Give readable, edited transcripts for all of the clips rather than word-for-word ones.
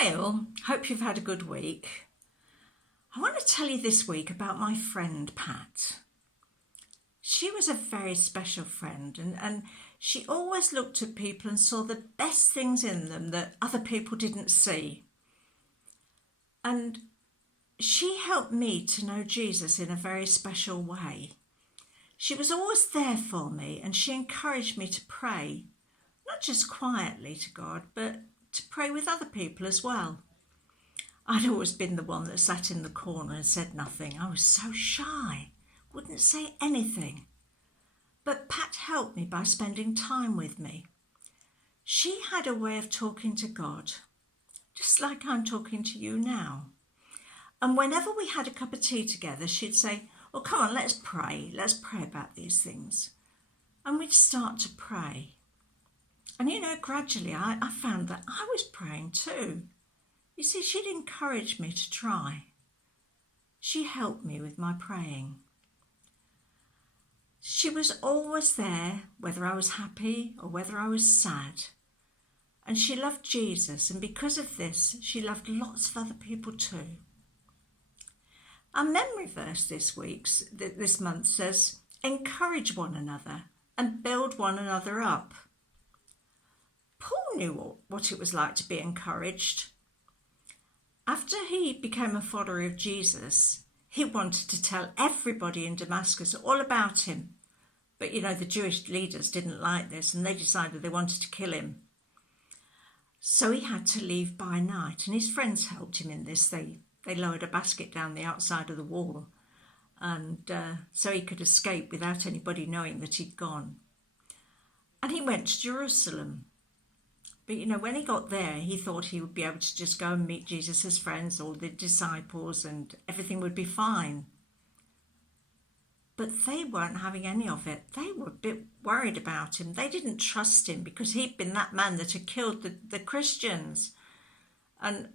Hi all, hope you've had a good week. I want to tell you this week about my friend Pat. She was a very special friend and she always looked at people and saw the best things in them that other people didn't see. And she helped me to know Jesus in a very special way. She was always there for me and she encouraged me to pray, not just quietly to God, but to pray with other people as well. I'd always been the one that sat in the corner and said nothing. I was so shy, wouldn't say anything. But Pat helped me by spending time with me. She had a way of talking to God, just like I'm talking to you now. And whenever we had a cup of tea together, she'd say, "Oh, come on, let's pray about these things." And we'd start to pray. And gradually I found that I was praying too. You see, she'd encourage me to try. She helped me with my praying. She was always there, whether I was happy or whether I was sad. And she loved Jesus, and because of this, she loved lots of other people too. Our memory verse this month says, "Encourage one another and build one another up." Paul knew what it was like to be encouraged. After he became a follower of Jesus, he wanted to tell everybody in Damascus all about him. But the Jewish leaders didn't like this and they decided they wanted to kill him. So he had to leave by night, and his friends helped him in this. They lowered a basket down the outside of the wall, and so he could escape without anybody knowing that he'd gone. And he went to Jerusalem. But when he got there, he thought he would be able to just go and meet Jesus' friends or the disciples and everything would be fine. But they weren't having any of it. They were a bit worried about him. They didn't trust him because he'd been that man that had killed the Christians. And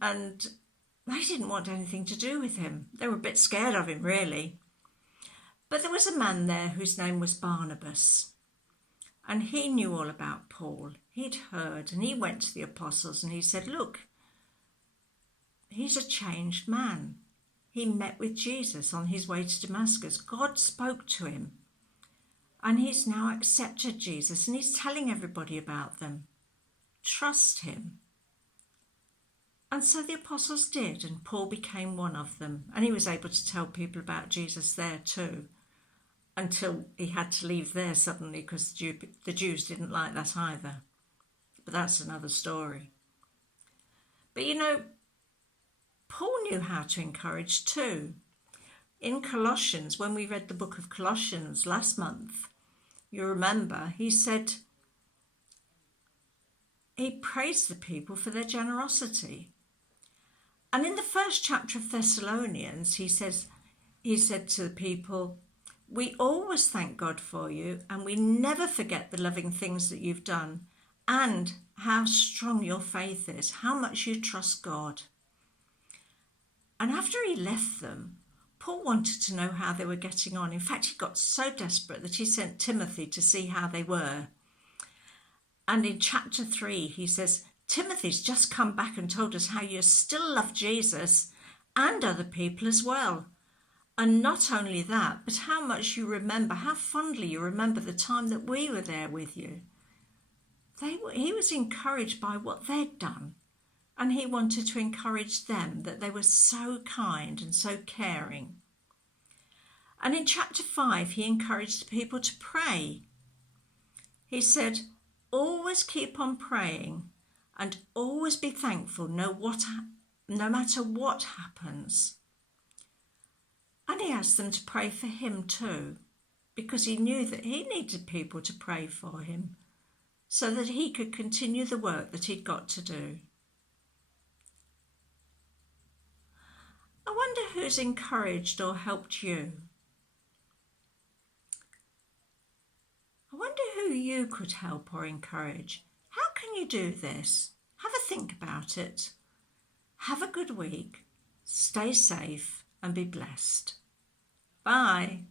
they didn't want anything to do with him. They were a bit scared of him, really. But there was a man there whose name was Barnabas. And he knew all about Paul. He'd heard, and he went to the apostles and he said, "Look, he's a changed man. He met with Jesus on his way to Damascus. God spoke to him. And he's now accepted Jesus and he's telling everybody about them. Trust him." And so the apostles did, and Paul became one of them. And he was able to tell people about Jesus there too, until he had to leave there suddenly because the Jews didn't like that either. But that's another story. But Paul knew how to encourage too. In Colossians, when we read the book of Colossians last month, you remember, he said he praised the people for their generosity. And in the first chapter of Thessalonians, he said to the people, "We always thank God for you, and we never forget the loving things that you've done and how strong your faith is, how much you trust God." And after he left them, Paul wanted to know how they were getting on. In fact, he got so desperate that he sent Timothy to see how they were. And in chapter 3, he says, "Timothy's just come back and told us how you still love Jesus and other people as well. And not only that, but how much you remember, how fondly you remember the time that we were there with you." He was encouraged by what they'd done, and he wanted to encourage them that they were so kind and so caring. And in chapter 5, he encouraged the people to pray. He said, "Always keep on praying and always be thankful no matter what happens." And he asked them to pray for him too, because he knew that he needed people to pray for him so that he could continue the work that he'd got to do. I wonder who's encouraged or helped you. I wonder who you could help or encourage. How can you do this? Have a think about it. Have a good week. Stay safe and be blessed. Bye.